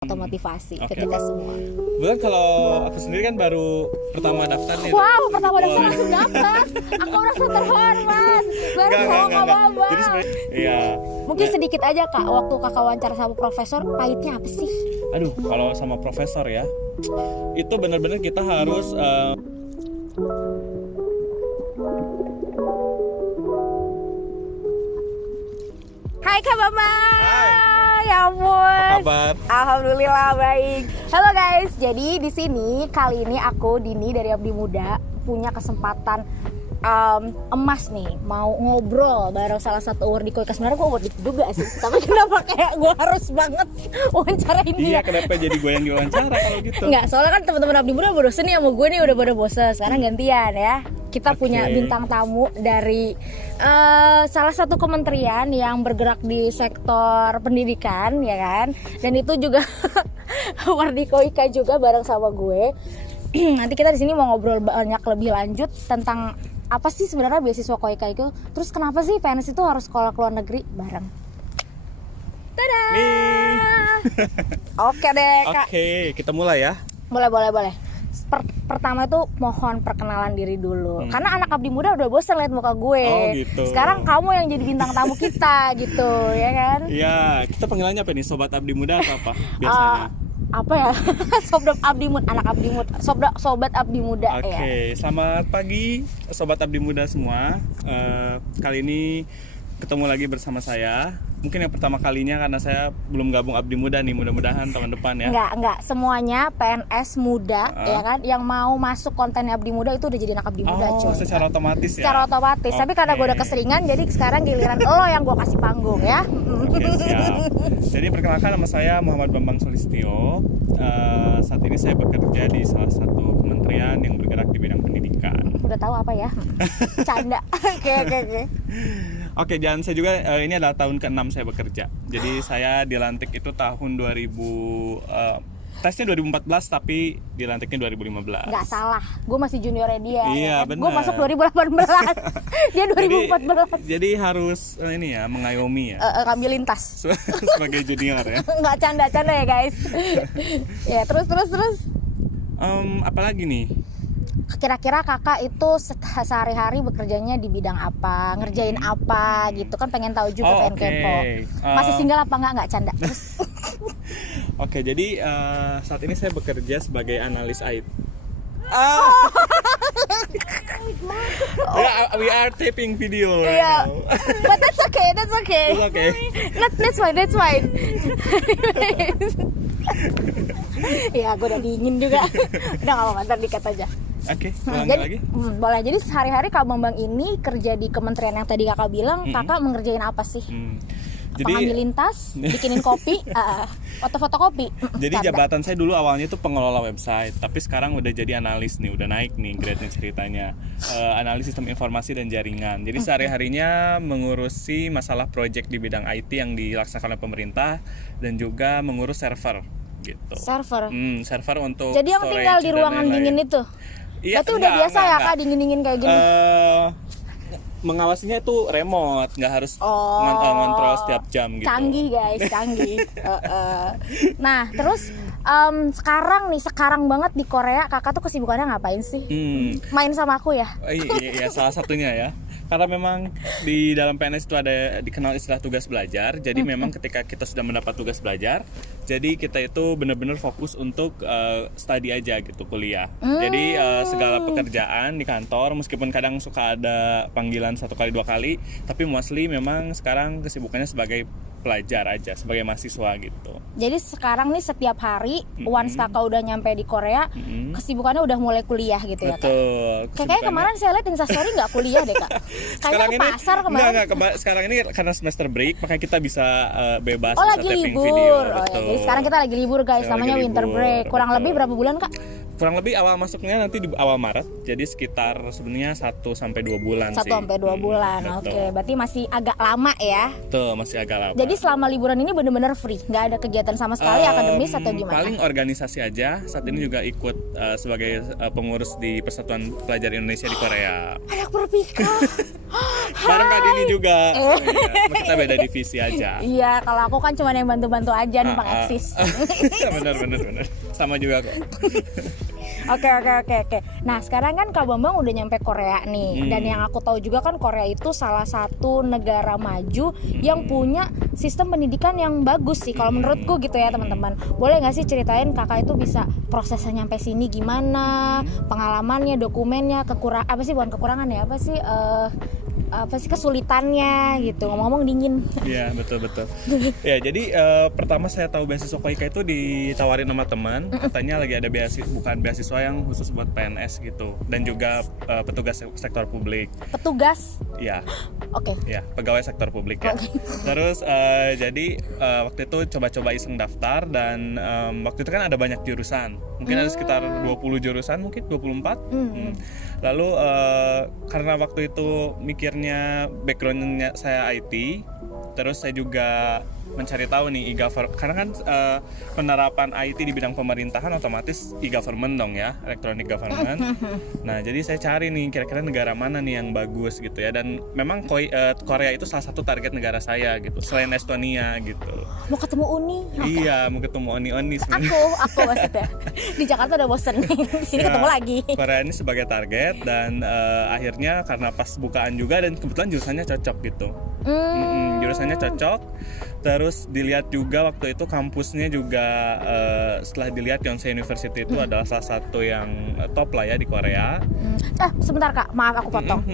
atau motivasi ke Oke. kita semua. Kebetulan kalau aku sendiri kan baru pertama daftar nih. Wow, pertama daftar langsung dapat. Aku merasa terhormat. Baru sama Kak Baba. Jadi sebenarnya iya. Mungkin sedikit aja Kak, waktu Kakak wawancara sama profesor, pahitnya apa sih? Aduh, kalau sama profesor ya, itu benar-benar kita harus Hai Kak Baba. Hai. Ya ampun. kabar. Alhamdulillah baik. Halo guys, jadi di sini kali ini aku Dini dari Abdi Muda punya kesempatan emas nih, mau ngobrol bareng salah satu award di Koika. Sebenarnya gue award juga sih, tapi kenapa kayak gue harus banget wawancarain dia? Iya, kenapa jadi gue yang diwawancara kalau gitu? Enggak, soalnya kan teman-teman Abdi Muda bosen nih sama gue nih, udah pada bosen. Sekarang gantian ya. Kita punya bintang tamu dari salah satu kementerian yang bergerak di sektor pendidikan, ya kan? Dan itu juga Wardi Koika juga bareng sama gue. Nanti kita di sini mau ngobrol banyak lebih lanjut tentang apa sih sebenarnya beasiswa Koika itu. Terus kenapa sih PNS itu harus sekolah ke luar negeri bareng? Tada! Nih. Oke deh Kak. Oke, kita mulai ya. Boleh. Pertama itu mohon perkenalan diri dulu. Karena anak Abdi Muda udah bosan lihat muka gue. Oh, gitu. Sekarang kamu yang jadi bintang tamu kita gitu, ya kan? Iya, kita panggilannya apa nih? Sobat Abdi Muda atau apa biasanya? Apa ya? Sobat Abdi Muda, anak Abdi Muda, sobat Abdi Muda ya. Oke, selamat pagi Sobat Abdi Muda semua. Kali ini ketemu lagi bersama saya. Mungkin yang pertama kalinya karena saya belum gabung Abdi Muda nih, mudah-mudahan tahun depan ya. Enggak, semuanya PNS muda ya kan, yang mau masuk konten Abdi Muda itu udah jadi anak Abdi Muda, Oh, cuy. secara otomatis ya? Secara otomatis, tapi karena gue udah keseringan, jadi sekarang giliran lo yang gue kasih panggung ya. Oke, siap. Jadi perkenalkan, nama saya Muhammad Bambang Sulistyo. Saat ini saya bekerja di salah satu kementerian yang bergerak di bidang pendidikan. Udah tahu apa ya? Canda. Oke. Oke, dan saya juga ini adalah tahun ke-6 saya bekerja. Jadi saya dilantik itu tahun 2000, tesnya 2014 tapi dilantiknya 2015. Nggak salah, gue masih juniornya dia. Iya, ya kan? benar. Gue masuk 2018, dia 2014. Jadi harus ini ya, mengayomi ya. Ngambil lintas. Sebagai junior ya. Nggak canda ya guys. Ya terus. Apalagi nih? Kira-kira kakak itu sehari-hari bekerjanya di bidang apa, ngerjain apa gitu kan, pengen tahu juga, pengen kepo. Masih single apa nggak canda. Terus. Oke, jadi saat ini saya bekerja sebagai analis IT. We are taping video right Iya, now. but that's okay. It's okay. That's fine. Ya, gue udah dingin juga. Udah nggak apa-apa, ntar dikat aja. Oke, ulangi Jadi, lagi. boleh. Jadi sehari-hari Kak Bambang ini kerja di kementerian yang tadi kakak bilang, kakak mengerjain apa sih? Apa ngambil lintas, bikinin kopi, foto-foto kopi? Jadi Canda. jabatan saya dulu awalnya itu pengelola website, tapi sekarang udah jadi analis nih, udah naik nih grade-nya ceritanya. Analis sistem informasi dan jaringan. Jadi sehari-harinya mengurusi masalah project di bidang IT yang dilaksanakan oleh pemerintah dan juga mengurus server gitu. Server. Server untuk Jadi yang storage tinggal di dan ruangan lain-lain. dingin itu. Iya, Berarti udah biasa ya enggak. Kak dingin-dingin kayak gini. Mengawasinya itu remote, nggak harus ngontrol setiap jam gitu. Canggih guys, canggih. Nah, terus sekarang banget di Korea, kakak tuh kesibukannya ngapain sih? Main sama aku ya? Iya, salah satunya ya. Karena memang di dalam PNS itu ada dikenal istilah tugas belajar. Jadi memang ketika kita sudah mendapat tugas belajar, jadi kita itu benar-benar fokus untuk study aja gitu, kuliah. Jadi segala pekerjaan di kantor, meskipun kadang suka ada panggilan 1 kali 2 kali, tapi mostly memang sekarang kesibukannya sebagai pelajar aja, sebagai mahasiswa gitu. Jadi sekarang nih setiap hari, once kakak udah nyampe di Korea, kesibukannya udah mulai kuliah gitu ya Kak? Betul. Kayaknya kemarin saya lihat Instastory nggak kuliah deh Kak. Kayaknya ke pasar kemarin. Sekarang ini karena semester break, makanya kita bisa bebas, Oh bisa lagi tapping libur. video. Oh ya, jadi sekarang kita lagi libur guys, Sekarang namanya lagi winter libur, break. Kurang betul. lebih berapa bulan Kak? Kurang lebih awal masuknya nanti di awal Maret, jadi sekitar sebenarnya 1-2 bulan 1-2 bulan. betul. Oke, berarti masih agak lama ya. Tuh, masih agak lama. Jadi selama liburan ini benar-benar free, nggak ada kegiatan sama sekali akademis atau gimana? Paling organisasi aja. Saat ini juga ikut sebagai pengurus di Persatuan Pelajar Indonesia di Korea. Anak berpikir. Bareng Kak Dini juga. Oh, iya. Kita beda divisi aja. Iya, kalau aku kan cuma yang bantu-bantu aja numpang eksis. Bener. Sama juga kok. Oke. Nah, sekarang kan Kak Bambang udah nyampe Korea nih. Dan yang aku tahu juga kan Korea itu salah satu negara maju yang punya sistem pendidikan yang bagus sih kalau menurutku gitu ya, teman-teman. Boleh nggak sih ceritain Kakak itu bisa prosesnya nyampe sini gimana, pengalamannya, dokumennya, bukan kekurangan ya, apa sih kesulitannya gitu, ngomong-ngomong dingin. Iya, betul. Ya, jadi pertama saya tahu beasiswa KOIKA itu ditawarin sama teman, katanya lagi ada beasiswa yang khusus buat PNS gitu, dan juga petugas sektor publik. Petugas? Iya. Oke. Ya, pegawai sektor publik ya. Terus jadi waktu itu coba-coba iseng daftar, dan waktu itu kan ada banyak jurusan. Mungkin ada sekitar 20 jurusan, mungkin 24. Lalu karena waktu itu mikirnya backgroundnya saya IT, terus saya juga mencari tahu nih e-government, karena kan penerapan IT di bidang pemerintahan otomatis e-government dong ya, electronic government. Nah, jadi saya cari nih kira-kira negara mana nih yang bagus gitu ya, dan memang Korea itu salah satu target negara saya gitu, selain Estonia gitu. Mau ketemu Uni? Iya, mau ketemu Oni sebenarnya. Aku maksudnya di Jakarta udah bosen nih, di sini ketemu lagi. Korea ini sebagai target, dan akhirnya karena pas bukaan juga, dan kebetulan jurusannya cocok gitu. Jurusannya cocok. Terus dilihat juga waktu itu kampusnya juga, setelah dilihat Yonsei University itu adalah salah satu yang top lah ya di Korea. Sebentar Kak, maaf aku potong.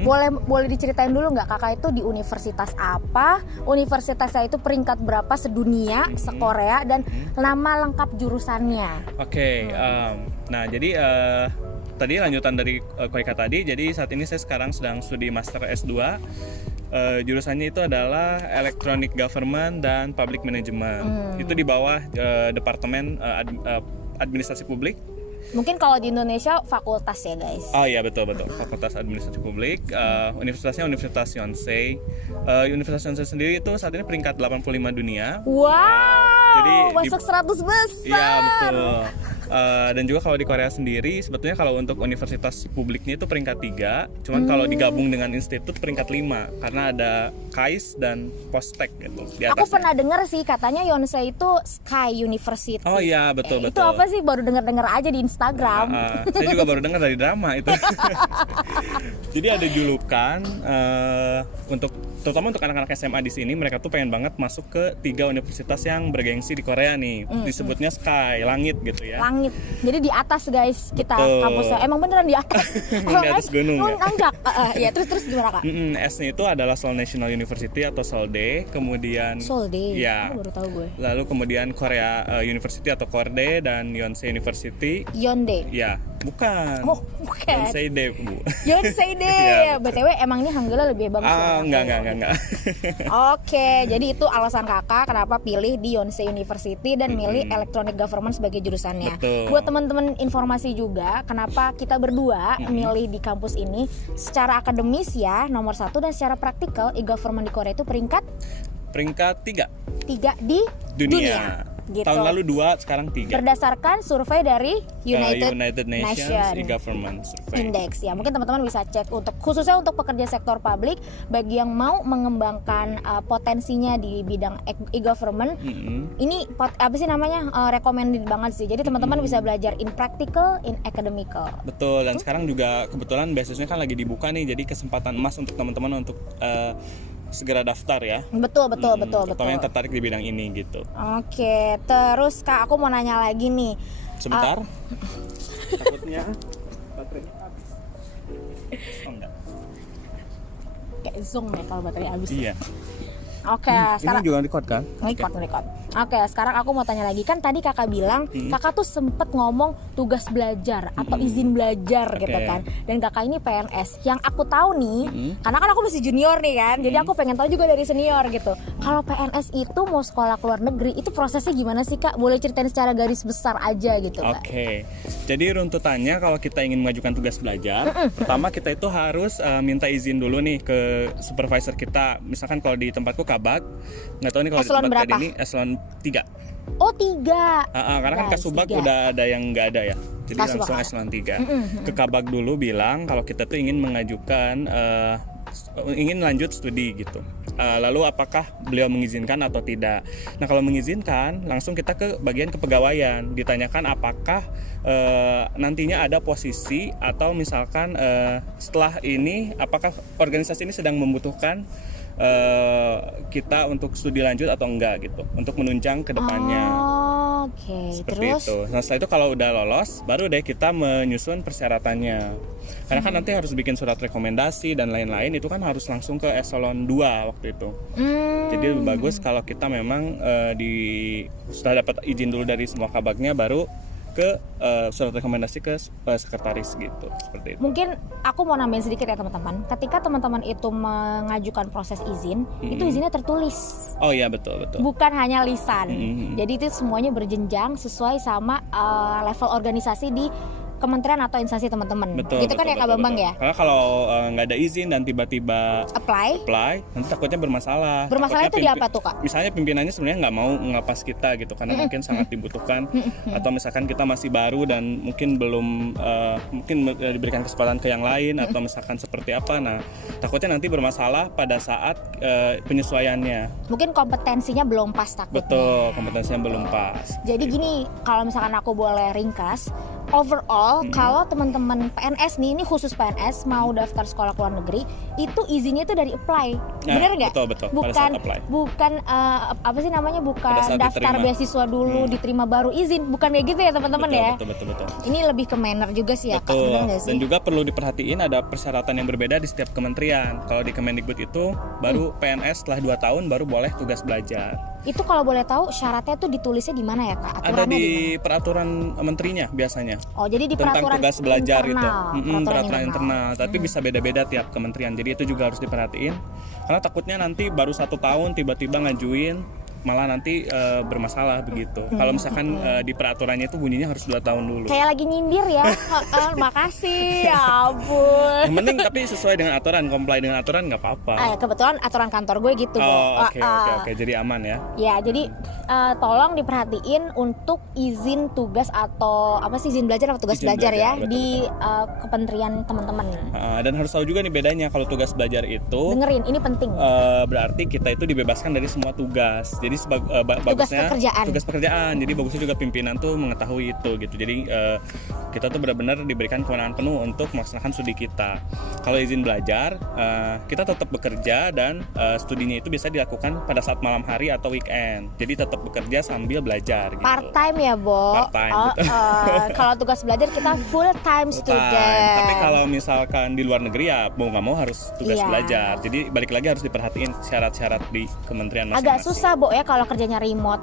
Boleh diceritain dulu nggak Kakak itu di universitas apa? Universitasnya itu peringkat berapa sedunia, se-Korea, dan nama lengkap jurusannya? Oke. Nah jadi tadi lanjutan dari KOIKA tadi. Jadi saat ini saya sekarang sedang studi Master S2. Jurusannya itu adalah Electronic Government dan Public Management. Itu di bawah Departemen Administrasi Publik. Mungkin kalau di Indonesia fakultas ya guys. Oh iya, betul. Fakultas Administrasi Publik. Universitasnya Universitas Yonsei. Universitas Yonsei sendiri itu saat ini peringkat 85 dunia. Wow, jadi masuk 100 besar. Iya, betul. Dan juga kalau di Korea sendiri sebetulnya kalau untuk universitas publiknya itu peringkat 3, cuman kalau digabung dengan institut peringkat 5, karena ada KAIS dan Postek gitu di atasnya. Aku pernah dengar sih katanya Yonsei itu Sky University. Oh iya, betul. Itu apa sih? Baru dengar aja di Instagram. Saya juga baru dengar dari drama itu. Jadi ada julukan terutama untuk anak-anak SMA di sini, mereka tuh pengen banget masuk ke 3 universitas yang bergengsi di Korea nih. Disebutnya Sky, langit gitu ya. Langit. Jadi di atas guys kita kampusnya. Emang beneran di atas. Di atas gunung ya. Nanjak. Ya, terus gimana Kak? S-nya itu adalah Seoul National University atau Seoulde, kemudian Seoulde. Ya. Baru tahu gue. Lalu kemudian Korea University atau Korde, dan Yonsei University. Yonde. Ya, bukan. Oh, bukan. Yonsei-de, Bu. Yonsei-de. Ya, BTW emang ini Hangulnya lebih bagus. Enggak. Oke, jadi itu alasan Kakak kenapa pilih di Yonsei University dan milih Electronic Government sebagai jurusannya. Betul. Buat teman-teman informasi juga, kenapa kita berdua milih di kampus ini, secara akademis ya nomor 1, dan secara praktikal e-government di Korea itu peringkat 3 di dunia. Gitu. Tahun lalu 2, sekarang 3. Berdasarkan survei dari United Nations e-Government Survey Index ya. Mungkin teman-teman bisa cek khususnya untuk pekerja sektor publik, bagi yang mau mengembangkan potensinya di bidang e-government. Ini recommended banget sih. Jadi teman-teman bisa belajar in practical, in academical. Betul, dan sekarang juga kebetulan beasiswanya kan lagi dibuka nih, jadi kesempatan emas untuk teman-teman untuk segera daftar ya. Betul. Terutama yang tertarik di bidang ini gitu. Oke, terus Kak, aku mau nanya lagi nih. Sebentar. Takutnya baterainya habis. Oh enggak. Kayak zong ya kalau baterai habis. Iya. Oke, sekarang ini juga record kan? Record. Oke, sekarang aku mau tanya lagi. Kan tadi Kakak bilang Kakak tuh sempet ngomong tugas belajar atau izin belajar gitu kan. Dan Kakak ini PNS. Yang aku tahu nih, karena kan aku masih junior nih kan. Jadi aku pengen tahu juga dari senior gitu. Kalau PNS itu mau sekolah ke luar negeri, itu prosesnya gimana sih Kak? Boleh ceritain secara garis besar aja gitu Kak. Oke. Jadi runtutannya kalau kita ingin mengajukan tugas belajar, pertama kita itu harus minta izin dulu nih ke supervisor kita. Misalkan kalau di tempatku Kabag, nggak tahu nih kalau di tempat berapa? ini eselon 3. Oh 3. Karena kan Kasubag 3. udah ada yang nggak ada ya. Jadi Kasubag langsung eselon 3. Ke Kabag dulu bilang kalau kita tuh ingin mengajukan ingin lanjut studi gitu. Lalu apakah beliau mengizinkan atau tidak? Nah kalau mengizinkan, langsung kita ke bagian kepegawaian, ditanyakan apakah nantinya ada posisi atau misalkan setelah ini apakah organisasi ini sedang membutuhkan kita untuk studi lanjut atau enggak gitu, untuk menunjang ke depannya. Oke, Seperti terus itu. Nah setelah itu kalau udah lolos, baru deh kita menyusun persyaratannya. Karena kan nanti harus bikin surat rekomendasi dan lain-lain, itu kan harus langsung ke eselon 2 waktu itu. Jadi lebih bagus kalau kita memang sudah dapat izin dulu dari semua kabagnya, baru ke surat rekomendasi ke sekretaris gitu, seperti itu. mungkin aku mau nambahin sedikit ya teman-teman. Ketika teman-teman itu mengajukan proses izin, itu izinnya tertulis. Oh iya betul. Bukan hanya lisan. Jadi itu semuanya berjenjang sesuai sama level organisasi di kementerian atau instansi teman-teman. Gitu kan ya Kak Bambang ya? Karena kalau nggak ada izin dan tiba-tiba Apply, nanti takutnya bermasalah. bermasalah itu di apa tuh Kak? Misalnya pimpinannya sebenarnya nggak mau ngelepas kita gitu, karena mungkin sangat dibutuhkan. Atau misalkan kita masih baru dan mungkin belum diberikan kesempatan ke yang lain, atau misalkan seperti apa. Nah takutnya nanti bermasalah pada saat penyesuaiannya. Mungkin kompetensinya belum pas takutnya. Betul, kompetensinya belum pas. Jadi gini, kalau misalkan aku boleh ringkas, overall kalau teman-teman PNS nih, ini khusus PNS mau daftar sekolah ke luar negeri, itu izinnya itu dari apply. Bener nggak? Betul. Pada Bukan saat apply. bukan apa sih namanya? Pada Bukan saat daftar diterima. beasiswa dulu, diterima baru izin. Bukan kayak gitu ya teman-teman ya. Betul. Ini lebih ke manner juga sih ya Kak, Betul. bener nggak sih? Dan juga perlu diperhatiin ada persyaratan yang berbeda di setiap kementerian. Kalau di Kemendikbud itu baru PNS setelah 2 tahun baru boleh tugas belajar. Itu kalau boleh tahu syaratnya tuh ditulisnya di mana ya Kak? Ada Aturannya di mana? peraturan menterinya biasanya. Oh, jadi di Tentang peraturan tugas belajar internal, itu. Peraturan internal. Tapi bisa beda-beda tiap kementerian. Jadi itu juga harus diperhatiin. Karena takutnya nanti baru 1 tahun tiba-tiba ngajuin, malah nanti bermasalah begitu. Kalau misalkan di peraturannya itu bunyinya harus 2 tahun dulu. Kayak lagi nyindir ya. Makasih, ya ampun. Yang penting tapi sesuai dengan aturan, comply dengan aturan nggak apa-apa. Kebetulan aturan kantor gue gitu, Bo. Oh, oke. Jadi aman ya. Ya, jadi tolong diperhatiin untuk izin tugas atau apa sih, izin belajar atau tugas Izin belajar ya belajar, betul. di kementerian teman-teman. Dan harus tahu juga nih bedanya kalau tugas belajar itu Dengerin, ini penting. berarti kita itu dibebaskan dari semua tugas. Jadi bagusnya pekerjaan. tugas pekerjaan. Jadi bagusnya juga pimpinan tuh mengetahui itu gitu. Jadi kita tuh benar-benar diberikan kewenangan penuh untuk melaksanakan studi kita. Kalau izin belajar, kita tetap bekerja dan studinya itu bisa dilakukan pada saat malam hari atau weekend. Jadi tetap bekerja sambil belajar gitu. Part time ya, Bo. Part time, betul. Kalau tugas belajar kita full time Full student. time. Tapi kalau misalkan di luar negeri ya mau nggak mau harus tugas Iya. belajar. Jadi balik lagi harus diperhatiin syarat-syarat di kementerian masing-masing. Agak susah, Bo, ya kalau kerjanya remote.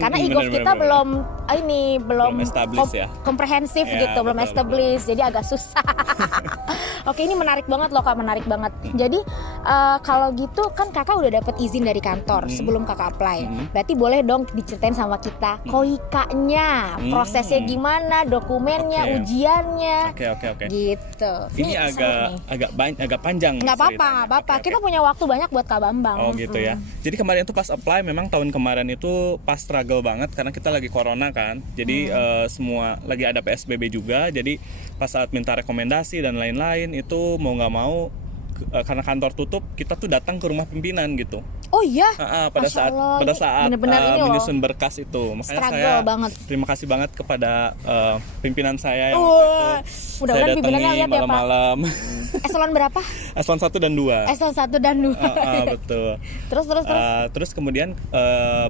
Karena ego bener, kita bener. belum established ya. komprehensif Ya, gitu, belum betul, established. Jadi agak susah. Oke, ini menarik banget loh Kak, menarik banget. Jadi kalau gitu kan Kakak udah dapat izin dari kantor sebelum Kakak apply. Berarti boleh dong diceritain sama kita koikanya, prosesnya gimana, dokumennya, Oke. ujiannya. Oke. Gitu. Ini seru nih. agak panjang. Nggak apa-apa, ceritanya. nggak apa-apa. Oke. Kita punya waktu banyak buat Kak Bambang. Oh gitu ya. Jadi kemarin itu pas apply, memang tahun kemarin itu pas struggle banget karena kita lagi corona kan. Jadi semua lagi ada PSBB juga. Jadi pas saat minta rekomendasi dan lain-lain itu mau nggak mau karena kantor tutup, kita tuh datang ke rumah pimpinan gitu. Oh iya. Pada Masya saat Allah, pada ini saat bener-bener ini loh. menyusun berkas itu. Makanya Struggle saya banget. terima kasih banget kepada pimpinan saya yang Wah, waktu itu mudah-mudahan saya pimpinannya datangi lihat ya, Pak. malam-malam. Eselon berapa? Eselon 1 dan 2. Eselon 1 dan 2. Betul. Terus. Terus kemudian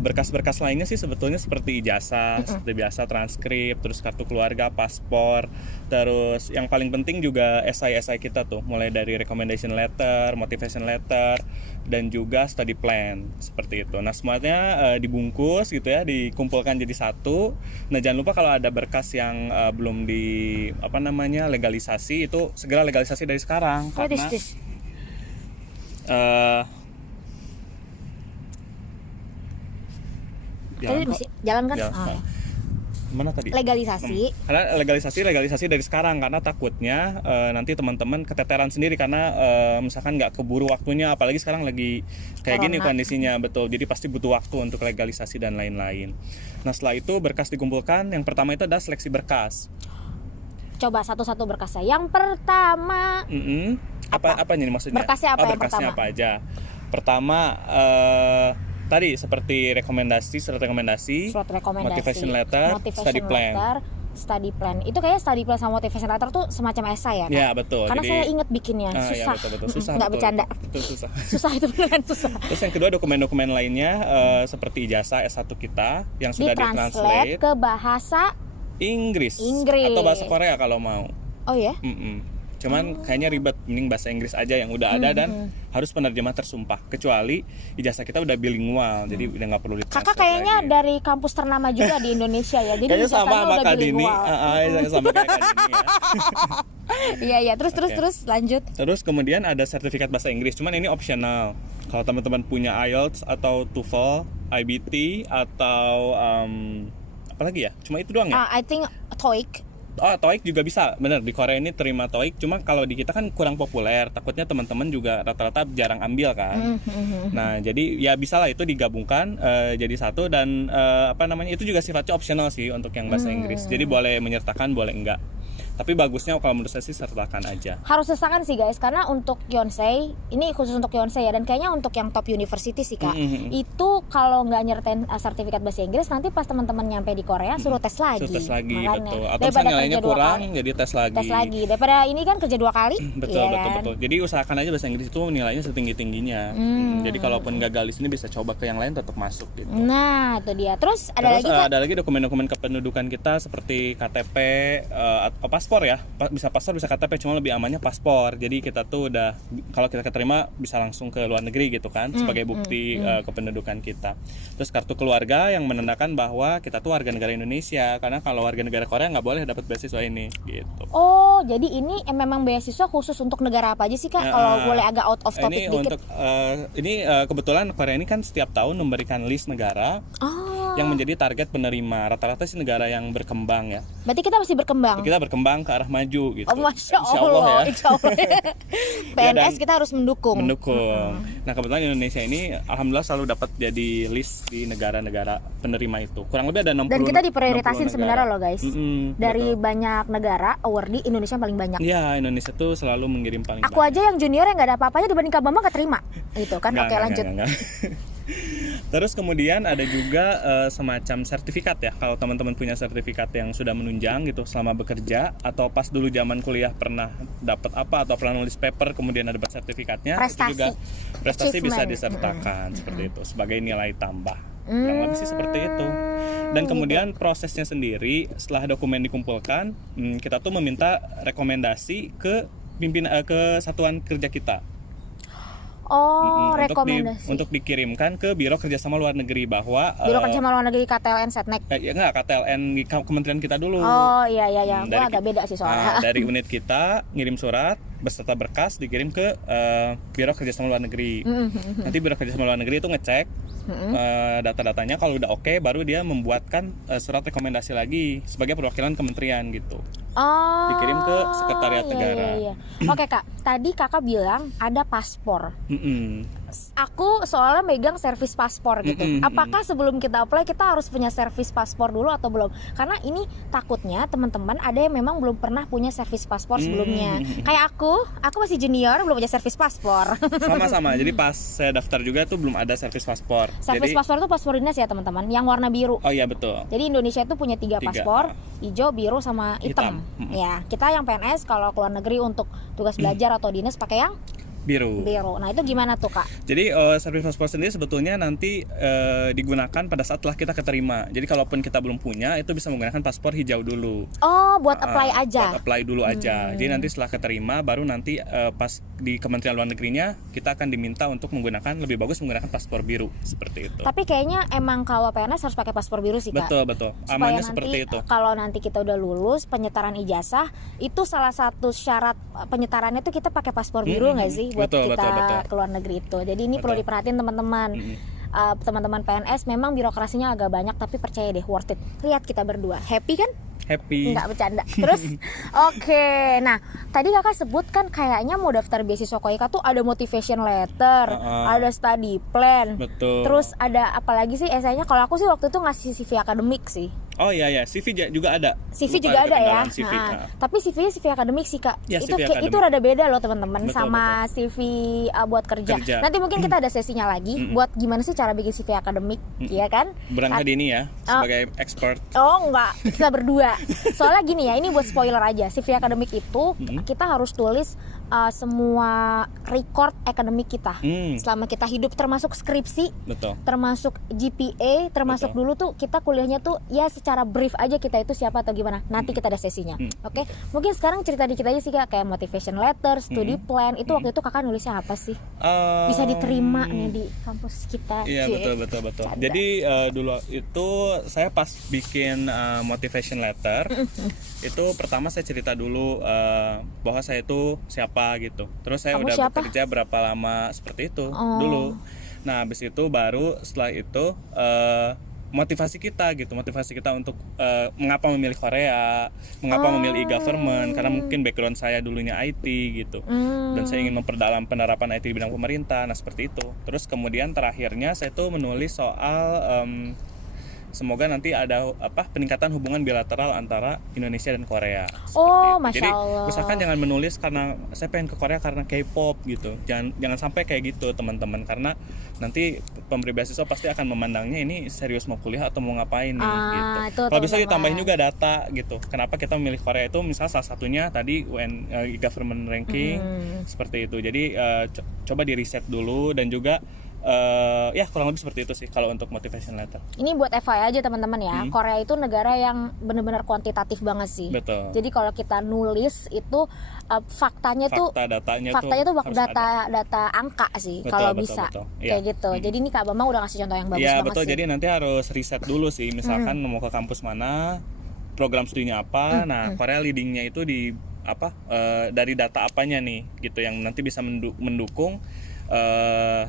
berkas-berkas lainnya sih sebetulnya seperti ijazah, seperti biasa, transkrip, terus kartu keluarga, paspor, terus yang paling penting juga esai-esai kita tuh, mulai dari recommendation letter, motivation letter, dan juga study plan seperti itu. Nah semuanya dibungkus gitu ya, dikumpulkan jadi satu. Nah jangan lupa kalau ada berkas yang belum legalisasi, itu segera legalisasi dari sekarang. What is Karena this? Tadi masih jalan kan? Ya, Ah, ya. Mana tadi? Legalisasi. Karena legalisasi dari sekarang, karena takutnya nanti teman-teman keteteran sendiri karena misalkan nggak keburu waktunya, apalagi sekarang lagi kayak gini Corona. kondisinya, betul. Jadi pasti butuh waktu untuk legalisasi dan lain-lain. Nah setelah itu berkas dikumpulkan, yang pertama itu adalah seleksi berkas. Coba satu-satu berkasnya. Yang pertama, Apa nih maksudnya? Berkasnya apa yang berkasnya pertama? apa aja? Pertama tadi seperti surat rekomendasi, motivation letter, study plan. Itu kayak study plan sama motivation letter tuh semacam esai ya, Kak? Ya, betul. Karena Jadi, saya inget bikinnya, susah. Ya, betul. Susah. Nggak betul. bercanda. Betul susah. Susah itu beneran susah. Terus yang kedua dokumen-dokumen lainnya seperti ijazah S1 kita yang sudah Ditranslate ke bahasa Inggris Inggris. atau bahasa Korea kalau mau. Oh ya? Cuman kayaknya ribet, mending bahasa Inggris aja yang udah ada dan harus penerjemah tersumpah. Kecuali ijazah kita udah bilingual, jadi udah nggak perlu ditranslate. Kakak kayaknya lagi. dari kampus ternama juga di Indonesia ya. Jadi Kayaknya sama ijazahnya sama udah Kak Dini. bilingual. Sama kayak Kak Dini ya. Iya, terus lanjut. Terus kemudian ada sertifikat bahasa Inggris, cuman ini optional. Kalau teman-teman punya IELTS atau TOEFL, IBT atau apa lagi ya? Cuma itu doang ya? I think TOEIC. TOEIC juga bisa, bener di Korea ini terima TOEIC. Cuma kalau di kita kan kurang populer, takutnya teman-teman juga rata-rata jarang ambil kan. Nah jadi ya bisa lah itu digabungkan jadi satu dan itu juga sifatnya optional sih untuk yang bahasa Inggris. Jadi boleh menyertakan, boleh enggak. Tapi bagusnya kalau menurut saya sih sertakan aja. Harus sertakan sih guys, karena untuk Yonsei, ini khusus untuk Yonsei ya, dan kayaknya untuk yang top university sih Kak, itu kalau nggak nyertain sertifikat bahasa Inggris, nanti pas teman-teman nyampe di Korea suruh tes lagi. Makanya. Betul. Atau daripada misalnya nilainya kurang, jadi tes lagi. Daripada ini kan kerja 2 kali. Betul. Jadi usahakan aja bahasa Inggris itu nilainya setinggi-tingginya. Jadi kalaupun gagal di sini bisa coba ke yang lain tetap masuk gitu. Nah, itu dia. Terus ada lagi Kak? Ada lagi dokumen-dokumen kependudukan kita seperti KTP atau paspor ya, bisa paspor bisa KTP, cuma lebih amannya paspor. Jadi kita tuh udah kalau kita keterima bisa langsung ke luar negeri gitu kan sebagai bukti kependudukan kita. Terus kartu keluarga yang menandakan bahwa kita tuh warga negara Indonesia, karena kalau warga negara Korea nggak boleh dapat beasiswa ini gitu. Oh, jadi ini memang beasiswa khusus untuk negara apa aja sih Kak? Kalau boleh agak out of topic ini dikit. Untuk kebetulan Korea ini kan setiap tahun memberikan list negara yang menjadi target penerima. Rata-rata sih negara yang berkembang ya. Berarti kita masih berkembang. Kita berkembang ke arah maju gitu. Oh, Masya Allah, Insya Allah. PNS kita harus mendukung. Nah kebetulan Indonesia ini alhamdulillah selalu dapat jadi list di negara-negara penerima itu. Kurang lebih ada 60. Dan kita diprioritasin sebenarnya loh guys. Dari betul. banyak negara awardee, Indonesia paling banyak. Ya, Indonesia tuh selalu mengirim paling Aku banyak. aja yang junior yang nggak ada apa-apanya dibanding Kak Bambang keterima. Gitu kan. Oke, lanjut. Enggak. Terus kemudian ada juga semacam sertifikat ya. Kalau teman-teman punya sertifikat yang sudah menunjang gitu selama bekerja, atau pas dulu zaman kuliah pernah dapat apa atau pernah nulis paper kemudian ada dapat sertifikatnya, Prestasi. itu juga prestasi bisa Achievement. disertakan seperti itu sebagai nilai tambah. Kurang lebih sih seperti itu. Dan kemudian prosesnya sendiri setelah dokumen dikumpulkan, kita tuh meminta rekomendasi ke pimpinan ke satuan kerja kita. Rekomendasi. Untuk dikirimkan ke Biro Kerjasama Luar Negeri bahwa Biro Kerjasama Luar Negeri KTLN Setnek. ya enggak, KTLN di kementerian kita dulu. Oh iya. Gua Dari agak beda sih soalnya. dari unit kita ngirim surat beserta berkas dikirim ke Biro Kerjasama Luar Negeri. Nanti Biro Kerjasama Luar Negeri itu ngecek data-datanya, kalau udah oke, baru dia membuatkan surat rekomendasi lagi sebagai perwakilan kementerian gitu. Dikirim ke sekretariat negara. Iya. Oke Kak, tadi Kakak bilang ada paspor. Mm-mm. Aku soalnya megang servis paspor gitu. Apakah sebelum kita apply kita harus punya servis paspor dulu atau belum? Karena ini takutnya teman-teman ada yang memang belum pernah punya servis paspor sebelumnya. Kayak aku masih junior belum punya servis paspor. Sama-sama. Jadi pas saya daftar juga tuh belum ada servis paspor. Servis paspor itu paspor dinas ya teman-teman, yang warna biru. Oh iya betul. Jadi Indonesia itu punya 3 paspor, hijau, biru, sama hitam. Ya, kita yang PNS kalau keluar negeri untuk tugas belajar atau dinas pakai yang biru. Nah itu gimana tuh Kak? Jadi servis paspor sendiri sebetulnya nanti digunakan pada saat telah kita keterima. Jadi kalaupun kita belum punya, itu bisa menggunakan paspor hijau dulu. Oh, buat apply aja. Buat apply dulu aja. Jadi nanti setelah keterima, baru nanti pas di Kementerian Luar Negerinya kita akan diminta untuk menggunakan, lebih bagus menggunakan paspor biru seperti itu. Tapi kayaknya emang kalau PNS harus pakai paspor biru sih Kak. Betul. Supaya Amannya nanti, seperti itu. Kalau nanti kita udah lulus penyetaran ijazah, itu salah satu syarat penyetarannya tuh kita pakai paspor biru nggak sih buat Betul, kita betul. ke luar negeri itu. Jadi ini perlu diperhatiin teman-teman. Teman-teman PNS memang birokrasinya agak banyak, tapi percaya deh worth it. Lihat kita berdua happy kan? Happy. Nggak bercanda. Terus oke. Nah tadi Kakak sebut kan kayaknya mau daftar beasiswa KOIKA tuh ada motivation letter, ada study plan. Betul. Terus ada apa lagi sih esainya? Kalau aku sih waktu itu ngasih CV akademik sih. Oh iya ya, CV juga ada. CV Lupa juga ada ya. ketinggalan CV. Nah, tapi CV-nya CV akademik sih kak. Ya, itu CV akademik. itu rada beda loh teman-teman Betul, sama CV buat kerja. Nanti mungkin kita ada sesinya lagi buat gimana sih cara bikin CV akademik, ya kan? Berangkat ini ya sebagai expert. Oh enggak, kita berdua. Soalnya gini ya, ini buat spoiler aja. CV akademik itu kita harus tulis semua record akademik kita selama kita hidup, termasuk skripsi, Betul. termasuk GPA, termasuk Betul. dulu tuh kita kuliahnya tuh ya secara brief aja kita itu siapa atau gimana. Nanti kita ada sesinya. Oke. Mungkin sekarang cerita dikit aja sih kak, kayak motivation letter, study plan. Itu waktu itu kakak nulisnya apa sih? Bisa diterima nih di kampus kita. Iya, betul. Canda. Jadi dulu itu saya pas bikin motivation letter itu pertama saya cerita dulu bahwa saya itu siapa gitu. Terus saya Kamu udah siapa? bekerja berapa lama seperti itu dulu. Nah, habis itu baru setelah itu motivasi kita untuk mengapa memilih Korea, mengapa memilih e-government, karena mungkin background saya dulunya IT gitu, dan saya ingin memperdalam penerapan IT di bidang pemerintah. Nah, seperti itu. Terus kemudian terakhirnya saya tuh menulis soal semoga nanti ada peningkatan hubungan bilateral antara Indonesia dan Korea. Oh, itu. Masya Jadi Allah. usahakan jangan menulis karena saya pengen ke Korea karena K-pop gitu. Jangan sampai kayak gitu teman-teman, karena nanti pemberi beasiswa pasti akan memandangnya ini serius mau kuliah atau mau ngapain nih gitu. Itu Kalau bisa teman-teman. ditambahin juga data gitu. Kenapa kita memilih Korea itu misalnya salah satunya tadi government ranking seperti itu. Jadi coba di riset dulu dan juga ya kurang lebih seperti itu sih kalau untuk motivation letter. Ini buat FYI aja teman-teman ya. Korea itu negara yang benar-benar kuantitatif banget sih. Betul. Jadi kalau kita nulis itu faktanya tuh Datanya tuh harus ada. data angka sih Betul, kalau betul, bisa. betul. Kayak Iya. gitu. Jadi ini Kak Bambang udah ngasih contoh yang bagus Iya banget betul, sih. jadi nanti harus riset dulu sih. Misalkan mau ke kampus mana, program studinya apa. Nah, Korea leadingnya itu di dari data apanya nih gitu yang nanti bisa mendukung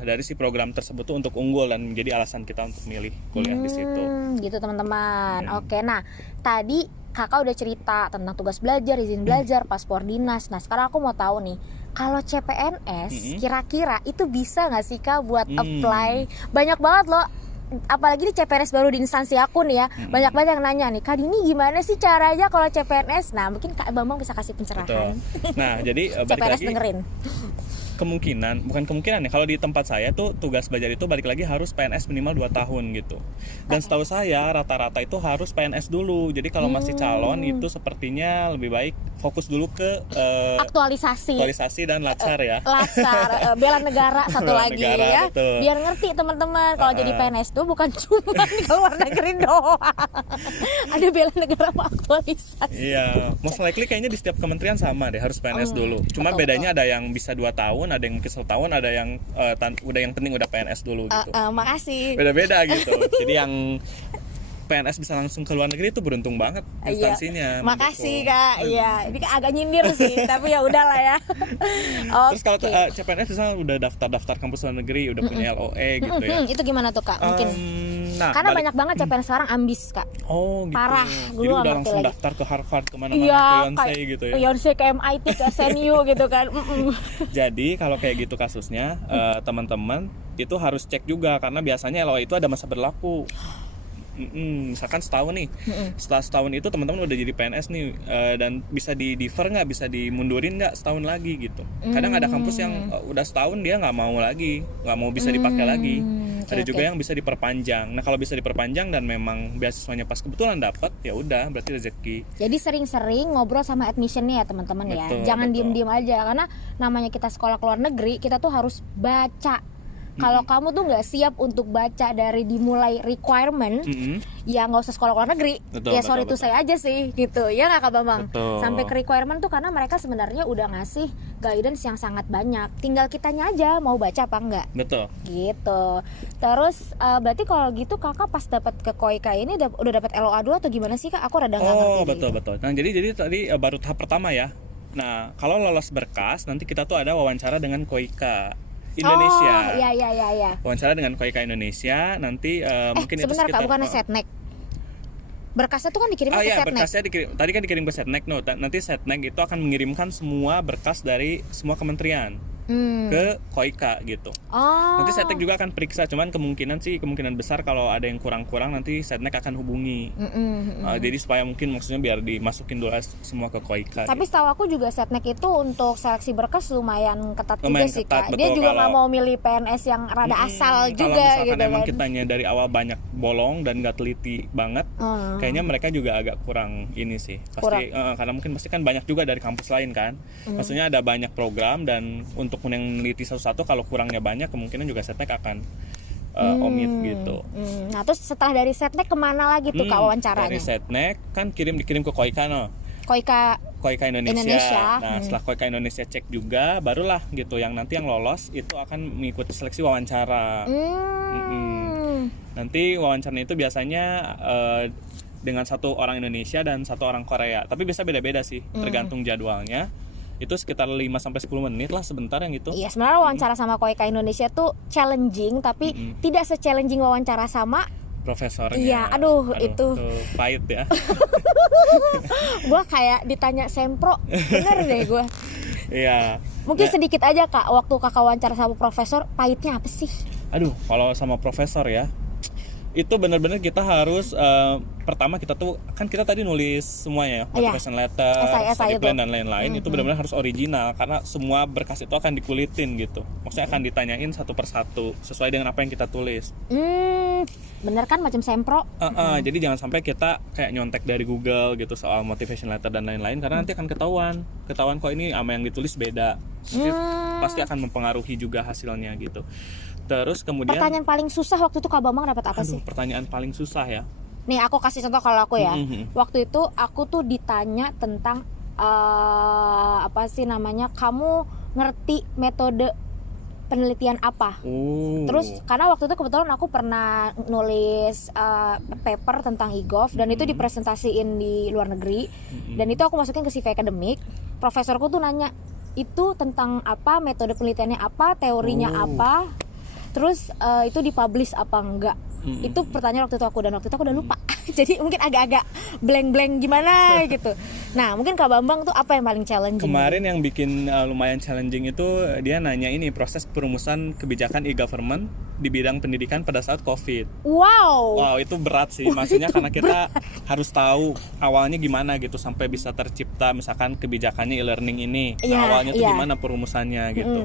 dari si program tersebut tuh untuk unggul dan menjadi alasan kita untuk milih kuliah di situ. Gitu teman-teman. Oke, nah tadi kakak udah cerita tentang tugas belajar, izin belajar, paspor dinas. Nah sekarang aku mau tahu nih, kalau CPNS kira-kira itu bisa nggak sih kak buat apply? Banyak banget loh, apalagi di CPNS baru di instansi aku nih ya, banyak banget yang nanya nih, Kak Dini gimana sih caranya kalau CPNS? Nah mungkin Kak Bambang bisa kasih pencerahan. Betul. Nah jadi balik CPNS lagi dengerin. bukan kemungkinan ya, kalau di tempat saya tuh tugas belajar itu balik lagi harus PNS minimal 2 tahun gitu. Dan setahu saya rata-rata itu harus PNS dulu. Jadi kalau masih calon itu sepertinya lebih baik fokus dulu ke aktualisasi dan latsar ya. Latsar, bela negara satu Bela lagi negara, ya. betul. Biar ngerti teman-teman kalau jadi PNS tuh bukan cuma ke luar negeri doang. Ada bela negara sama aktualisasi. Iya, most likely kayaknya di setiap kementerian sama deh harus PNS dulu. Cuma bedanya ada yang bisa 2 tahun, ada yang mungkin 1 tahun, ada yang udah yang penting udah PNS dulu gitu. Makasih. Beda-beda gitu. Jadi yang PNS bisa langsung ke luar negeri itu beruntung banget instansinya. Iya. Makasih Kak. Iya, ini agak nyindir sih, tapi ya udahlah ya. Terus kalau CPNS misalnya udah daftar kampus luar negeri, udah punya LOE gitu ya. Itu gimana tuh Kak? Mungkin nah, karena banyak banget CPNS sekarang ambis Kak. Oh gitu. Parah. Jadi udah langsung daftar ke Harvard kemana-mana, iya, ke Yonsei gitu ya. Yonsei, ke MIT, ke SNU gitu kan. Jadi kalau kayak gitu kasusnya, teman-teman itu harus cek juga karena biasanya LOE itu ada masa berlaku. Misalkan setahun nih, setelah setahun itu teman-teman udah jadi PNS nih, dan bisa di defer nggak, bisa dimundurin nggak setahun lagi gitu. Kadang ada kampus yang udah setahun dia nggak mau lagi, nggak mau bisa dipakai lagi. Ada juga yang bisa diperpanjang. Nah kalau bisa diperpanjang dan memang beasiswanya pas kebetulan dapat, ya udah berarti rezeki. Jadi sering-sering ngobrol sama admissionnya ya teman-teman ya. Jangan diem-diem aja, karena namanya kita sekolah ke luar negeri, kita tuh harus baca. Kalau kamu tuh nggak siap untuk baca dari dimulai requirement, ya nggak usah sekolah ke luar negeri. Betul. Saya aja sih gitu, ya nggak Kak Bambang? Betul. Sampai ke requirement tuh karena mereka sebenarnya udah ngasih guidance yang sangat banyak. Tinggal kitanya aja mau baca apa enggak. Betul. Gitu. Terus berarti kalau gitu kakak pas dapat ke Koika ini udah dapat LOA dulu atau gimana sih Kak? Aku rada nggak ngerti. Betul. Nah jadi tadi baru tahap pertama ya. Nah kalau lolos berkas nanti kita tuh ada wawancara dengan Koika Indonesia. Oh, iya. Wawancara dengan Koika Indonesia nanti mungkin itu sebentar sekitar Kak, bukan Setnek. Berkasnya tuh kan dikirim ke Setnek. Berkasnya tadi kan dikirim ke Setnek. Nanti Setnek itu akan mengirimkan semua berkas dari semua kementerian. ke Koika gitu. Oh. Nanti Setnek juga akan periksa, cuman kemungkinan besar kalau ada yang kurang-kurang nanti Setnek akan hubungi. Jadi supaya mungkin maksudnya biar dimasukin dulu semua ke Koika. Tapi gitu. setahu aku juga Setnek itu untuk seleksi berkas lumayan ketat Lumayan juga sih ketat, Kak. Dia betul. juga Kalau- nggak mau milih PNS yang rada asal Kalau juga misalkan gitu emang kan. kitanya dari awal banyak bolong dan nggak teliti banget, kayaknya mereka juga agak kurang ini sih. Pasti karena mungkin pasti kan banyak juga dari kampus lain kan. Maksudnya ada banyak program dan untuk yang meneliti satu-satu kalau kurangnya banyak kemungkinan juga Setnek akan omit gitu. Nah terus setelah dari Setnek kemana lagi tuh Kak wawancaranya? Dari Setnek kan dikirim ke Koika no. Koika Indonesia. Nah, setelah Koika Indonesia cek juga, barulah gitu yang nanti yang lolos itu akan mengikuti seleksi wawancara. Nanti wawancaranya itu biasanya dengan satu orang Indonesia dan satu orang Korea. Tapi bisa beda-beda sih, tergantung jadwalnya. Itu sekitar 5-10 menit lah sebentar yang itu. Iya sebenarnya wawancara sama Koika Indonesia tuh challenging, tapi tidak se-challenging wawancara sama Profesornya. Iya, aduh itu pahit ya. gue kayak ditanya sempro, bener deh gue. Iya. Mungkin sedikit aja Kak, waktu Kakak wawancara sama profesor, pahitnya apa sih? Aduh, kalau sama profesor ya, itu benar-benar kita harus pertama kita tuh kan kita tadi nulis semuanya ya, motivation letter, study plan dan lain-lain, itu benar-benar harus original karena semua berkas itu akan dikulitin gitu. Maksudnya akan ditanyain satu persatu sesuai dengan apa yang kita tulis. Bener kan macam sempro? Jadi jangan sampai kita kayak nyontek dari Google gitu soal motivation letter dan lain-lain karena nanti akan ketahuan kok ini sama yang ditulis beda. Jadi pasti akan mempengaruhi juga hasilnya gitu. Terus kemudian pertanyaan paling susah waktu itu Kak Bambang dapat apa sih? Pertanyaan paling susah ya. Nih aku kasih contoh kalau aku ya. Waktu itu aku tuh ditanya tentang apa sih namanya? Kamu ngerti metode penelitian apa? Terus karena waktu itu kebetulan aku pernah nulis paper tentang e-gov dan itu dipresentasiin di luar negeri dan itu aku masukin ke CV akademik. Profesorku tuh nanya itu tentang apa, metode penelitiannya apa, teorinya apa, terus itu dipublish apa enggak. Itu pertanyaan waktu itu aku udah lupa. Jadi mungkin agak-agak blank gimana gitu. Nah mungkin Kak Bambang tuh apa yang paling challenging? Kemarin yang bikin lumayan challenging itu dia nanya ini proses perumusan kebijakan e-government di bidang pendidikan pada saat COVID. Wow itu berat sih. Maksudnya karena kita harus tahu awalnya gimana gitu sampai bisa tercipta misalkan kebijakannya e-learning ini. Awalnya tuh gimana perumusannya gitu.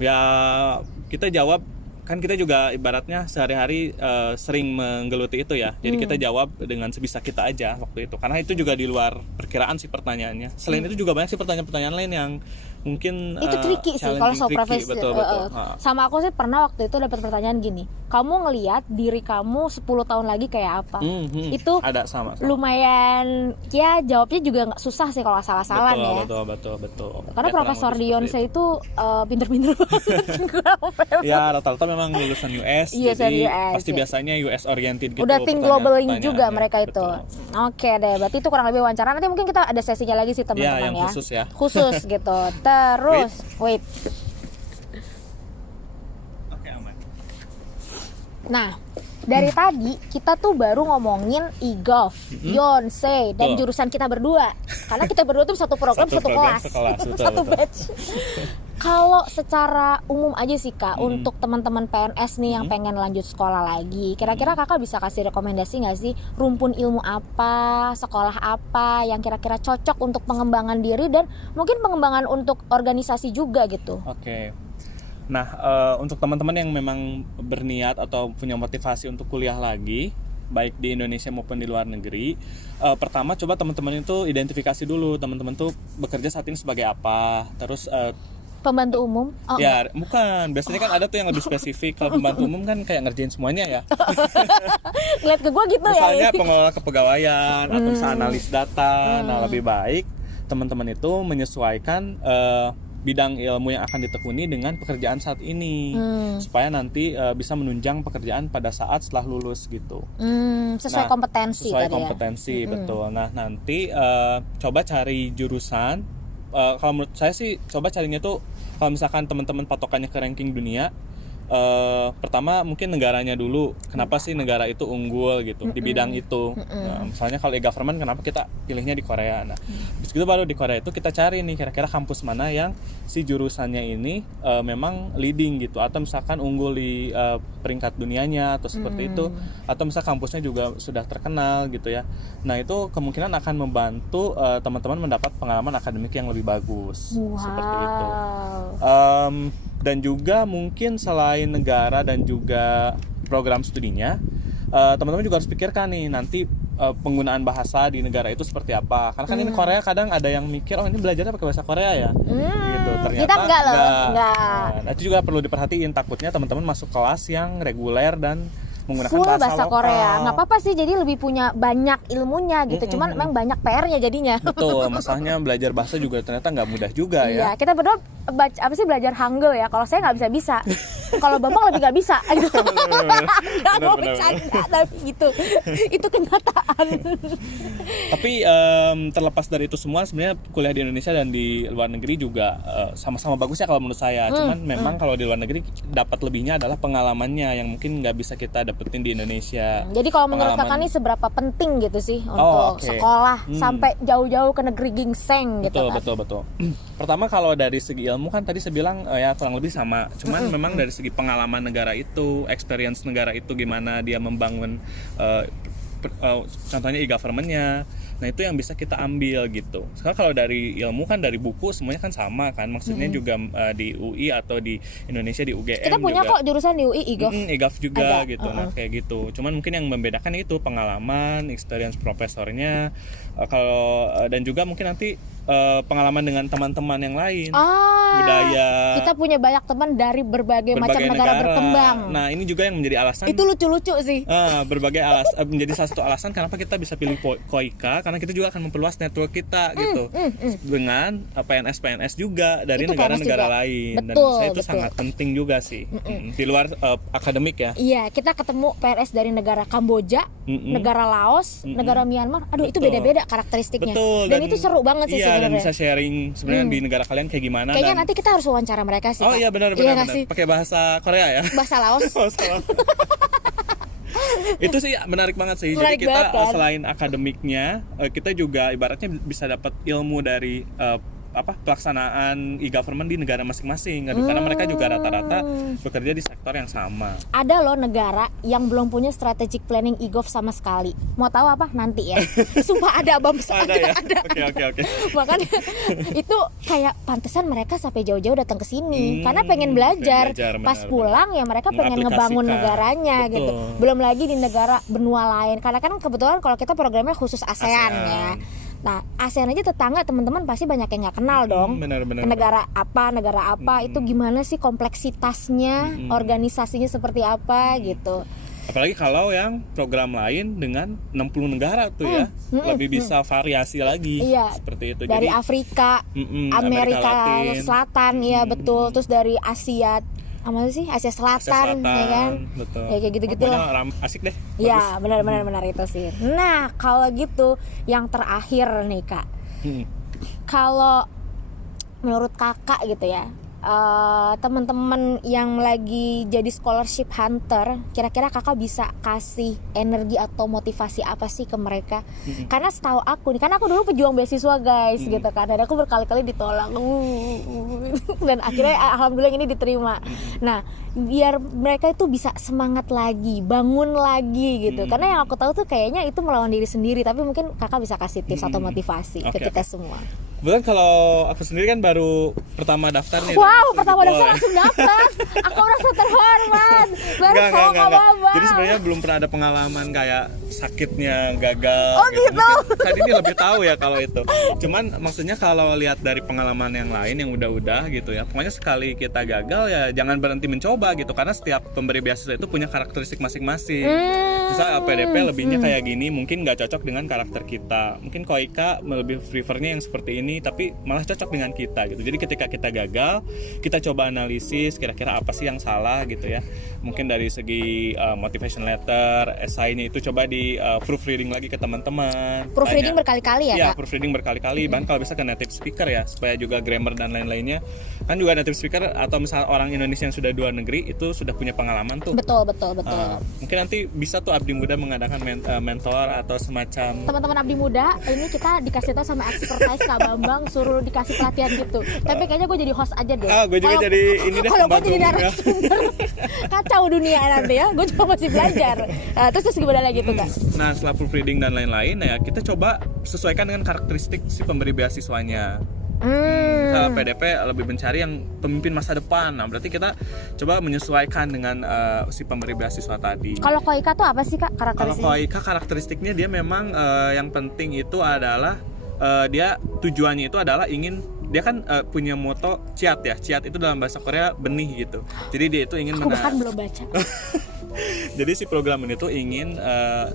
Ya kita jawab. Kan kita juga ibaratnya sehari-hari sering menggeluti itu ya. Jadi kita jawab dengan sebisa kita aja waktu itu. Karena itu juga di luar perkiraan sih pertanyaannya. Selain itu juga banyak sih pertanyaan-pertanyaan lain yang mungkin itu tricky sih kalau soal profesi. Betul. Sama aku sih pernah waktu itu dapat pertanyaan gini. Kamu ngelihat diri kamu 10 tahun lagi kayak apa? Itu ada sama. Lumayan ya jawabnya juga nggak susah sih kalau salah-salah ya. Betul. Karena ya, Profesor Dionse itu pinter-pinter banget. Ya rata-rata memang lulusan US, jadi US, pasti biasanya US oriented gitu. Udah think globally juga mereka itu. Oke deh, berarti itu kurang lebih wawancara. Nanti mungkin kita ada sesinya lagi sih teman-teman yang khusus ya. Khusus gitu. Terus, wait. Oke, aman. Nah, dari tadi kita tuh baru ngomongin e-gov, Yonsei dan jurusan kita berdua. Karena kita berdua tuh satu program, satu kelas. Satu batch. Kalau secara umum aja sih Kak, untuk teman-teman PNS nih yang pengen lanjut sekolah lagi, kira-kira Kakak bisa kasih rekomendasi nggak sih rumpun ilmu apa, sekolah apa yang kira-kira cocok untuk pengembangan diri dan mungkin pengembangan untuk organisasi juga gitu? Oke. Nah, untuk teman-teman yang memang berniat atau punya motivasi untuk kuliah lagi, baik di Indonesia maupun di luar negeri, pertama coba teman-teman itu identifikasi dulu teman-teman tuh bekerja saat ini sebagai apa, terus pembantu umum? Ya, bukan. Biasanya kan ada tuh yang lebih spesifik. Kalau pembantu umum kan kayak ngerjain semuanya ya. Ngeliat ke gue gitu. Misalnya pengelola kepegawaian atau misalnya analis data. Nah, lebih baik teman-teman itu menyesuaikan bidang ilmu yang akan ditekuni dengan pekerjaan saat ini, supaya nanti bisa menunjang pekerjaan pada saat setelah lulus gitu. Sesuai kompetensi. Sesuai kompetensi, betul. Nah, nanti coba cari jurusan. Kalau menurut saya sih coba carinya tuh kalau misalkan teman-teman patokannya ke ranking dunia, pertama mungkin negaranya dulu, kenapa sih negara itu unggul gitu di bidang itu. Nah, misalnya kalau e-government kenapa kita pilihnya di Korea. Nah, terus gitu baru di Korea itu kita cari nih kira-kira kampus mana yang si jurusannya ini memang leading gitu, atau misalkan unggul di peringkat dunianya atau seperti itu, atau misal kampusnya juga sudah terkenal gitu ya. Nah, itu kemungkinan akan membantu teman-teman mendapat pengalaman akademik yang lebih bagus. Seperti itu. Dan juga mungkin selain negara dan juga program studinya, teman-teman juga harus pikirkan nih nanti penggunaan bahasa di negara itu seperti apa. Karena kan ini Korea kadang ada yang mikir, oh ini belajarnya pakai bahasa Korea ya, gitu. Ternyata kita enggak loh, enggak. Nah, itu juga perlu diperhatiin, takutnya teman-teman masuk kelas yang reguler dan menggunakan full bahasa lokal. Korea. Nggak apa-apa sih, jadi lebih punya banyak ilmunya gitu. Cuman memang banyak PR-nya jadinya. Betul, masalahnya belajar bahasa juga ternyata nggak mudah juga ya. Iya, kita berdua belajar Hangul ya. Kalau saya nggak bisa. Kalau Bambang lebih nggak bisa gitu. Nggak mau bercanda, tapi gitu. Itu kenyataan. Tapi terlepas dari itu semua, sebenarnya kuliah di Indonesia dan di luar negeri juga sama-sama bagusnya kalau menurut saya. Cuman memang kalau di luar negeri dapat lebihnya adalah pengalamannya yang mungkin nggak bisa kita dapetin di Indonesia. Jadi kalau menurut kakak nih seberapa penting gitu sih untuk sekolah sampai jauh-jauh ke negeri gingseng gitu kan? Betul. Pertama kalau dari segi ilmu kan tadi saya bilang ya kurang lebih sama. Cuman memang dari segi pengalaman negara itu, experience negara itu gimana dia membangun contohnya e-government-nya. Nah, itu yang bisa kita ambil gitu. Sekarang kalau dari ilmu kan dari buku semuanya kan sama kan. Maksudnya juga di UI atau di Indonesia di UGM kita punya juga. Kok jurusan di UI e-gov. E-gov juga ada. gitu. Nah, kayak gitu. Cuman mungkin yang membedakan itu pengalaman, experience profesornya, dan juga mungkin nanti pengalaman dengan teman-teman yang lain. Budaya. Kita punya banyak teman dari berbagai macam negara berkembang. Nah, ini juga yang menjadi alasan. Itu lucu-lucu sih. Berbagai menjadi salah satu alasan kenapa kita bisa pilih KOIKA, karena kita juga akan memperluas network kita gitu dengan PNS juga dari negara-negara lain. Dan saya itu sangat penting juga sih di luar akademik ya. Iya, kita ketemu PNS dari negara Kamboja, negara Laos, negara Myanmar. Aduh, itu beda-beda karakteristiknya. Dan itu seru banget sih sebenarnya. Dan bisa sharing sebenarnya di negara kalian kayak gimana. Kayaknya nanti kita harus wawancara mereka sih. Oh iya, benar. Pakai bahasa Korea ya. Bahasa Laos. Itu sih menarik banget sih. Jadi kita selain akademiknya, kita juga ibaratnya bisa dapat ilmu dari pelaksanaan e-government di negara masing-masing karena mereka juga rata-rata bekerja di sektor yang sama. Ada loh negara yang belum punya strategic planning e-gov sama sekali. Mau tahu apa? Nanti ya. Sumpah ada Bams. Ada ya. Oke. Makanya itu kayak pantesan mereka sampai jauh-jauh datang ke sini karena pengen belajar. Pas pulang ya mereka pengen ngebangun negaranya gitu. Belum lagi di negara benua lain. Karena kan kebetulan kalau kita programnya khusus ASEAN. Ya. Nah, ASEAN aja tetangga teman-teman pasti banyak yang nggak kenal dong. Benar. Negara apa itu gimana sih kompleksitasnya, organisasinya seperti apa gitu. Apalagi kalau yang program lain dengan 60 negara tuh ya, lebih bisa variasi lagi. Iya. Seperti itu. Dari jadi, Afrika, Amerika Selatan, ya betul. Terus dari Asia Selatan, ya kan? Betul. Ya kayak gitu-gitu lah. Asik deh. Iya, benar itu sih. Nah, kalau gitu yang terakhir nih, Kak. Kalau menurut Kakak gitu ya, teman-teman yang lagi jadi scholarship hunter, kira-kira Kakak bisa kasih energi atau motivasi apa sih ke mereka? Karena setahu aku nih, karena aku dulu pejuang beasiswa guys, gitu kan, dan aku berkali-kali ditolak, dan akhirnya alhamdulillah ini diterima. Nah, biar mereka itu bisa semangat lagi, bangun lagi gitu. Karena yang aku tahu tuh kayaknya itu melawan diri sendiri, tapi mungkin Kakak bisa kasih tips atau motivasi ke kita semua. Kebetulan kalau aku sendiri kan baru pertama daftar nih. Wow, pertama daftar langsung daftar. Aku merasa terhormat. Baru sama Kak Bambang. Jadi sebenarnya belum pernah ada pengalaman kayak sakitnya gagal. Oh gitu. Mungkin tadi ini lebih tahu ya kalau itu. Cuman maksudnya kalau lihat dari pengalaman yang lain yang udah gitu ya. Pokoknya sekali kita gagal ya jangan berhenti mencoba gitu, karena setiap pemberi beasiswa itu punya karakteristik masing-masing. Misalnya PDP lebihnya kayak gini, mungkin nggak cocok dengan karakter kita. Mungkin KOIKA lebih prefernya yang seperti ini, tapi malah cocok dengan kita gitu. Jadi ketika kita gagal, kita coba analisis kira-kira apa sih yang salah gitu ya. Mungkin dari segi motivation letter, essay-nya itu coba di proofreading lagi ke teman-teman. Proofreading berkali-kali ya, Kak? Iya, proofreading berkali-kali. Bahkan kalau bisa ke native speaker ya, supaya juga grammar dan lain-lainnya. Kan juga native speaker atau misalnya orang Indonesia yang sudah 2 negeri negeri itu sudah punya pengalaman tuh. Betul. Mungkin nanti bisa tuh Abdi Muda mengadakan mentor atau semacam. Teman-teman Abdi Muda, ini kita dikasih tahu sama expertise Kak Bambang, suruh dikasih pelatihan gitu. Tapi kayaknya gue jadi host aja deh. Gue juga jadi ini deh. Kalau gue jadi narasumber, kacau dunia nanti ya. Gue cuma masih belajar. Terus gimana lagi tuh Kak? Nah, setelah proofreading dan lain-lain ya, kita coba sesuaikan dengan karakteristik si pemberi beasiswanya. Kalau PDP lebih mencari yang pemimpin masa depan. Nah, berarti kita coba menyesuaikan dengan si pemberi beasiswa tadi. Kalau Koika tuh apa sih Kak Kalau karakteristiknya? Koika karakteristiknya dia memang yang penting itu adalah dia tujuannya itu adalah dia kan punya moto ciat ya. Ciat itu dalam bahasa Korea benih gitu. Jadi dia itu ingin Aku bahkan belum baca. Jadi si program ini tuh ingin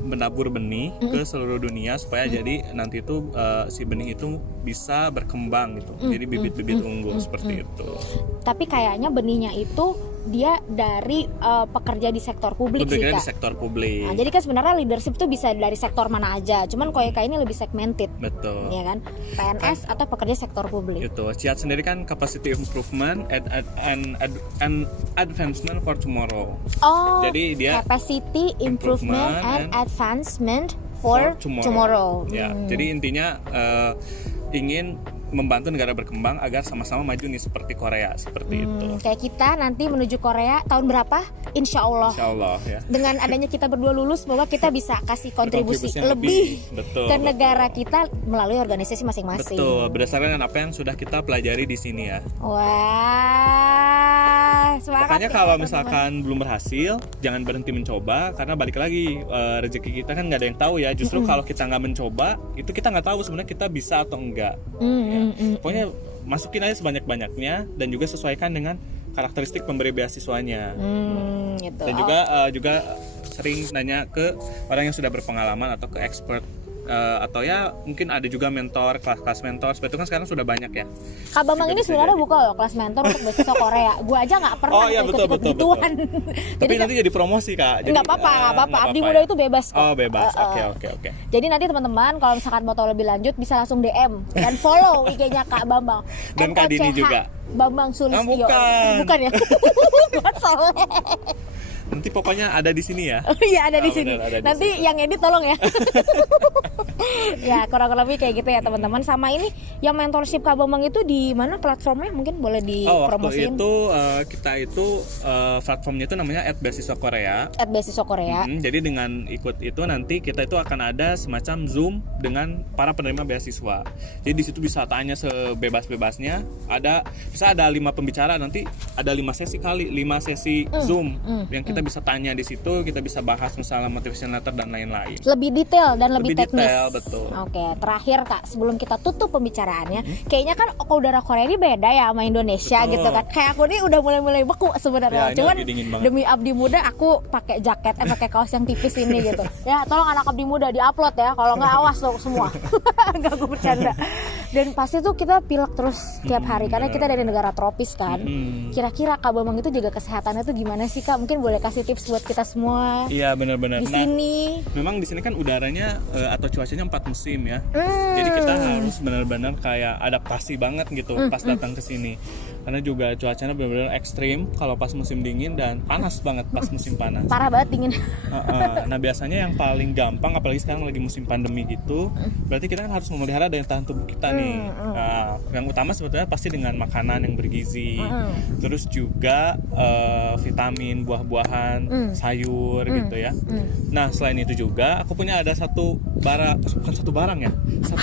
menabur benih ke seluruh dunia supaya jadi nanti itu si benih itu bisa berkembang gitu. Jadi bibit-bibit unggul seperti itu. Tapi kayaknya benihnya itu dia dari pekerja di sektor publik sih Bekerja Kak. di sektor publik. Nah, jadi kan sebenarnya leadership tuh bisa dari sektor mana aja. Cuman Koika ini lebih segmented. Betul. Ya kan? PNS atau pekerja sektor publik. Gitu. CIAT sendiri kan capacity improvement and advancement for tomorrow. Oh, Jadi dia capacity improvement and advancement for tomorrow. Ya, jadi intinya ingin membantu negara berkembang agar sama-sama maju nih seperti Korea seperti itu. Kayak kita nanti menuju Korea tahun berapa? Insya Allah. Insya Allah ya. Dengan adanya kita berdua lulus, semoga kita bisa kasih kontribusi Berkontribusi yang lebih betul, ke negara kita melalui organisasi masing-masing. Betul, berdasarkan dengan apa yang sudah kita pelajari di sini ya. Wah, semangat. Makanya ya, kalau teman-teman. misalkan belum berhasil, jangan berhenti mencoba karena balik lagi rezeki kita kan nggak ada yang tahu ya. Justru kalau kita nggak mencoba, itu kita nggak tahu sebenarnya kita bisa atau enggak. Pokoknya masukin aja sebanyak-banyaknya dan juga sesuaikan dengan karakteristik pemberi beasiswanya. Gitu. Dan juga sering nanya ke orang yang sudah berpengalaman atau ke expert atau ya mungkin ada juga mentor, kelas mentor. Seperti itu kan sekarang sudah banyak ya. Kak Bambang ini sebenarnya buka loh kelas mentor untuk beasiswa Korea. Gue aja nggak pernah Oh iya, ikut gituan. Tapi nanti jadi promosi Kak. Jadi, nggak apa-apa. Abdi Muda itu bebas kok. Oh bebas, oke. Jadi nanti teman-teman kalau misalkan mau tahu lebih lanjut bisa langsung DM dan follow IG-nya Kak Bambang. Dan Kak Dini juga. Bambang Sulistyo. Bukan ya? Gua salah. Nanti pokoknya ada di sini ya. Iya ada di sini. Benar, ada di Nanti sini. yang edit tolong ya. Ya kurang lebih kayak gitu ya teman-teman. Sama ini yang mentorship Kak Bambang itu di mana platformnya mungkin boleh dipromosiin? Waktu itu kita itu platformnya itu namanya @beasiswa Korea. @beasiswa Korea. Jadi dengan ikut itu nanti kita itu akan ada semacam Zoom dengan para penerima beasiswa. Jadi di situ bisa tanya sebebas-bebasnya. Bisa ada 5 pembicara, nanti ada 5 sesi Zoom yang kita bisa tanya di situ, kita bisa bahas misalnya motivation letter dan lain-lain. Lebih detail dan lebih teknis. Detail, betul. Oke, terakhir Kak, sebelum kita tutup pembicaraannya, kayaknya kan udara Korea ini beda ya sama Indonesia gitu kan. Kayak aku nih udah mulai beku sebenarnya. Ya, ini Cuman lagi dingin banget. demi Abdi Muda aku pakai jaket, pakai kaos yang tipis ini gitu. Ya, tolong anak Abdi Muda diupload ya. Kalau nggak awas tuh semua. Enggak, gue bercanda. Dan pasti tuh kita pilek terus tiap hari karena kita dari negara tropis kan. Kira-kira Kak Bambang itu jaga kesehatannya tuh gimana sih Kak? Mungkin boleh kasih tips buat kita semua. Iya benar-benar. Di sini. Memang di sini kan udaranya atau cuacanya 4 musim ya. Jadi kita harus benar-benar kayak adaptasi banget gitu pas datang ke sini. Karena juga cuacanya benar-benar ekstrim kalau pas musim dingin dan panas banget pas musim panas. Parah banget dingin. Nah biasanya yang paling gampang apalagi sekarang lagi musim pandemi gitu, berarti kita kan harus memelihara daya tahan tubuh kita nih. Nah, yang utama sebetulnya pasti dengan makanan yang bergizi, terus juga vitamin, buah-buahan, sayur gitu ya. Nah selain itu juga aku punya ada satu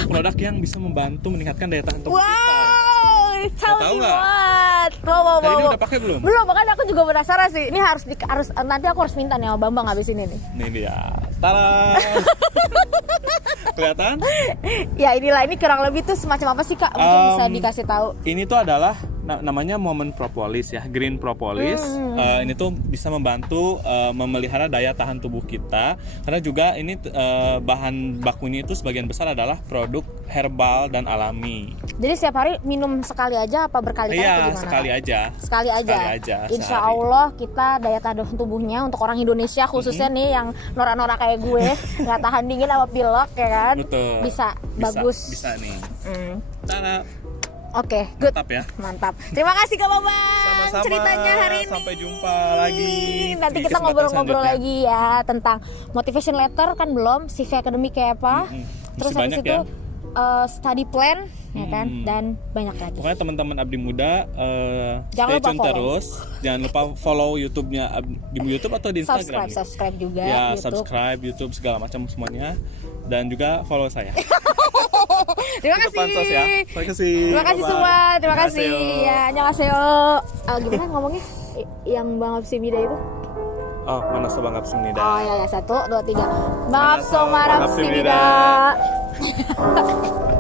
produk yang bisa membantu meningkatkan daya tahan tubuh kita. Tell Tahu me nggak? what? Wow. Ini udah pakai belum? Belum, makanya aku juga penasaran sih. Ini harus nanti aku harus minta nih sama Bambang habis ini nih. Ini dia. Tada. Kelihatan? Ya inilah, ini kurang lebih tuh semacam apa sih Kak? Mungkin bisa dikasih tahu. Ini tuh adalah namanya Moment Propolis ya, Green Propolis. Ini tuh bisa membantu memelihara daya tahan tubuh kita karena juga ini bahan bakunya itu sebagian besar adalah produk herbal dan alami. Jadi setiap hari minum sekali aja apa berkali-kali atau Iya, gimana? sekali aja. Sekali aja. Insya sehari. Allah kita daya tahan tubuhnya untuk orang Indonesia khususnya nih yang norak-norak kayak gue nggak tahan dingin sama pilek ya kan? Betul. Bisa bagus. Bisa nih. Tada. Oke, good. Mantap ya. Mantap. Terima kasih Kak Bambang Sama-sama. ceritanya hari ini. Sampai jumpa lagi. Nanti di kita kesempatan ngobrol-ngobrol selanjutnya. lagi ya tentang motivation letter kan belum, CV akademik kayak apa. Terus Masih habis banyak itu ya. Study plan ya kan dan banyak lagi. Pokoknya teman-teman Abdi Muda Jangan stay lupa tune follow. terus. Jangan lupa follow YouTube-nya di YouTube atau di Instagram. Subscribe juga Ya, YouTube. subscribe YouTube segala macam semuanya dan juga follow saya. Terima Itu kasih. pansos ya. Terima kasih. Terima kasih Bye-bye. semua. Terima kasih. Annyeonghaseyo. Ya, annyeonghaseyo. Gimana ngomongnya? Yang Bang Absimida itu? Oh, mana Bang Absimida. Oh ya, 1, 2, 3. Maaf Manaso Bang Absimida. Absimida.